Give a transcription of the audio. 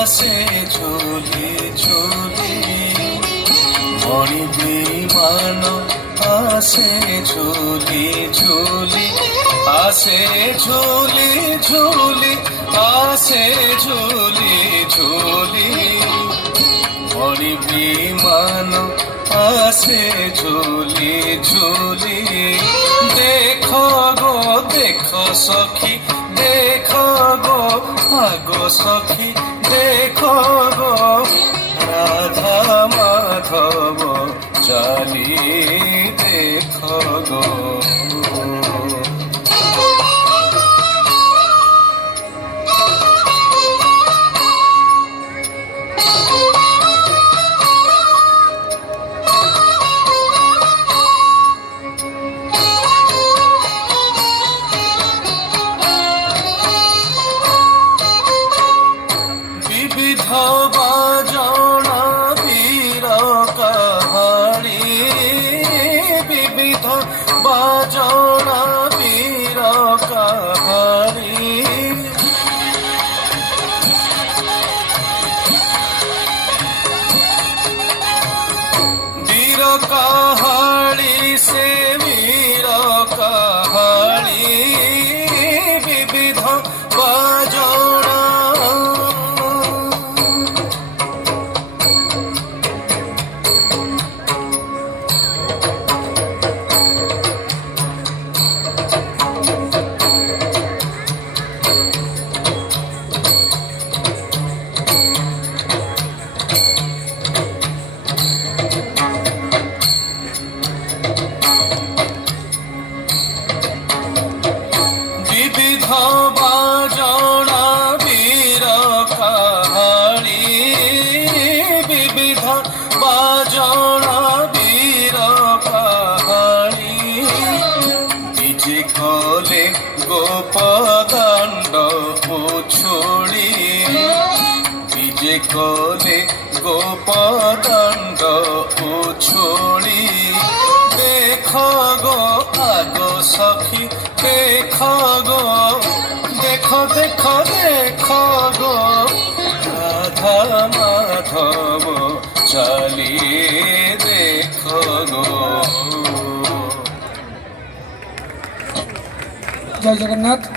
আসে ঝুলি ঝুলি মণি বিমান আসে ঝুলি ঝুলি আসে ঝুলি ঝুলি আসে ঝুলি ঝুলি মণি বিমান আসে ঝুলি ঝুলি দেখো গো দেখো সখী দেখো গো আগো সখী দেখো গো রাধা মাধব চালি দেখো গো বিবিধ বাজনা বীর কাহারি বিবিধ বাজনা বীর কাহারি বীর কাহারি সে বীর কাহারি বিবিধ বাজনা বিবিধ বাজনা বীর কাহারি বিবিধ বাজনা বীর কাহারি বিজে কলে গোপদণ্ড উছুড়ি বিজে কলে গোপদণ্ড উছুড়ি দেখো গো আগো সখী দেখো গো দেখো দেখো দেখো গো রাধা মাধব চালিয়ে দেখো গো। জয় জগন্নাথ।